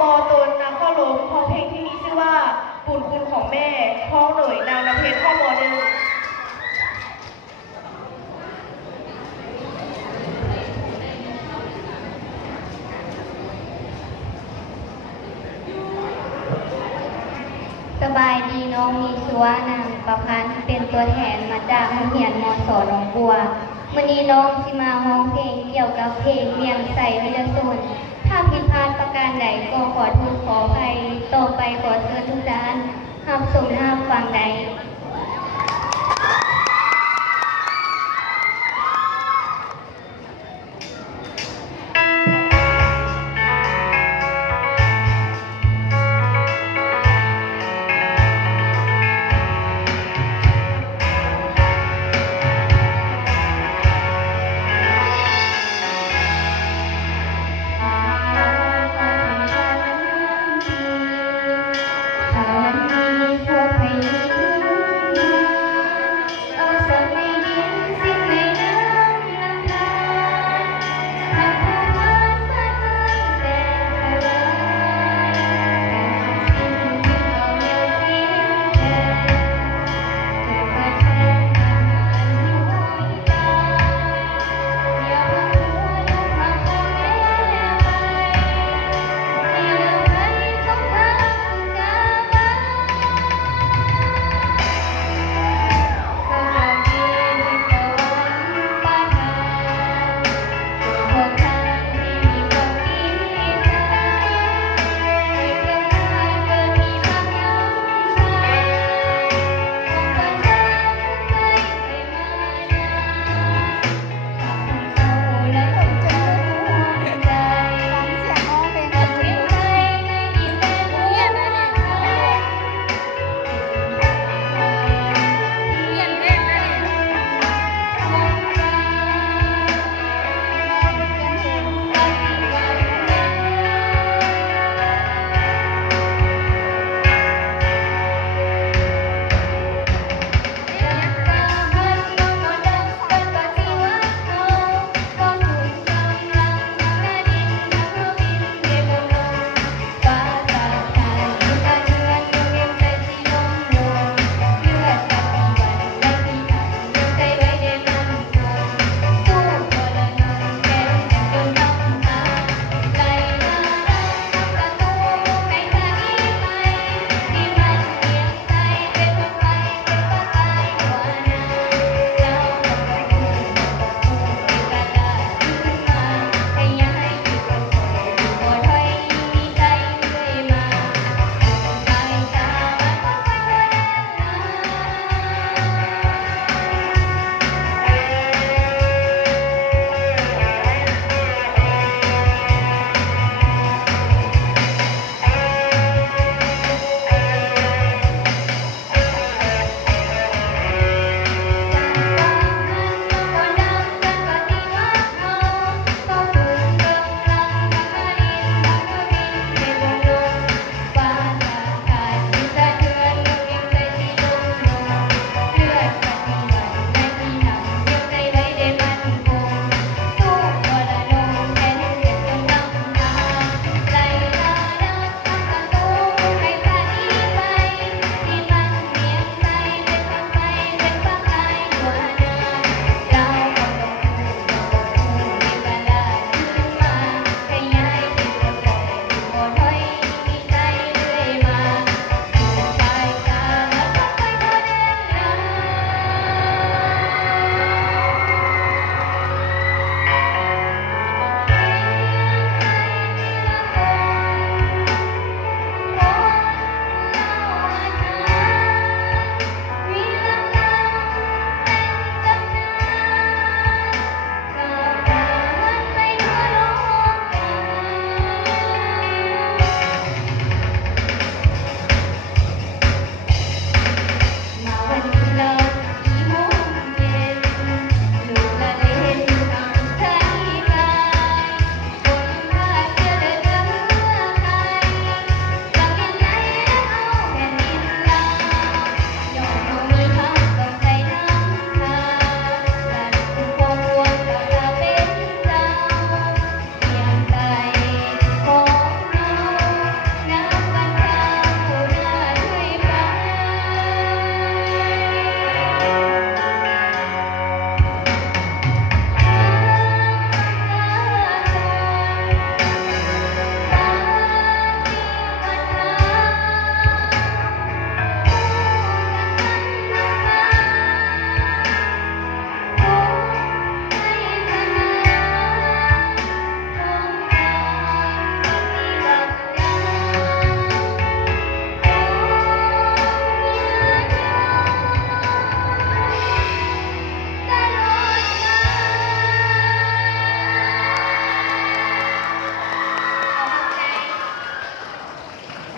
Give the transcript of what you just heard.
มอตนนาข้อลมพร้อมเพลงที่มีชื่อว่าบุญคุณของแม่ร้องโดยนางน้ำเพชรข้อมอหนึ่งสบายดีน้องมีชัวนางประพันธ์เป็นตัวแทนมาจากโรงเรียนมสหนองบัววันนี้น้องสิมาร้องเพลงเกี่ยวกับเพลงเมียงใส่วิรชนถ้าผิดพลาดประการใดก็ขอโทษขออภัยต่อไปขอเชิญทุกท่านรับชมรับฟังใด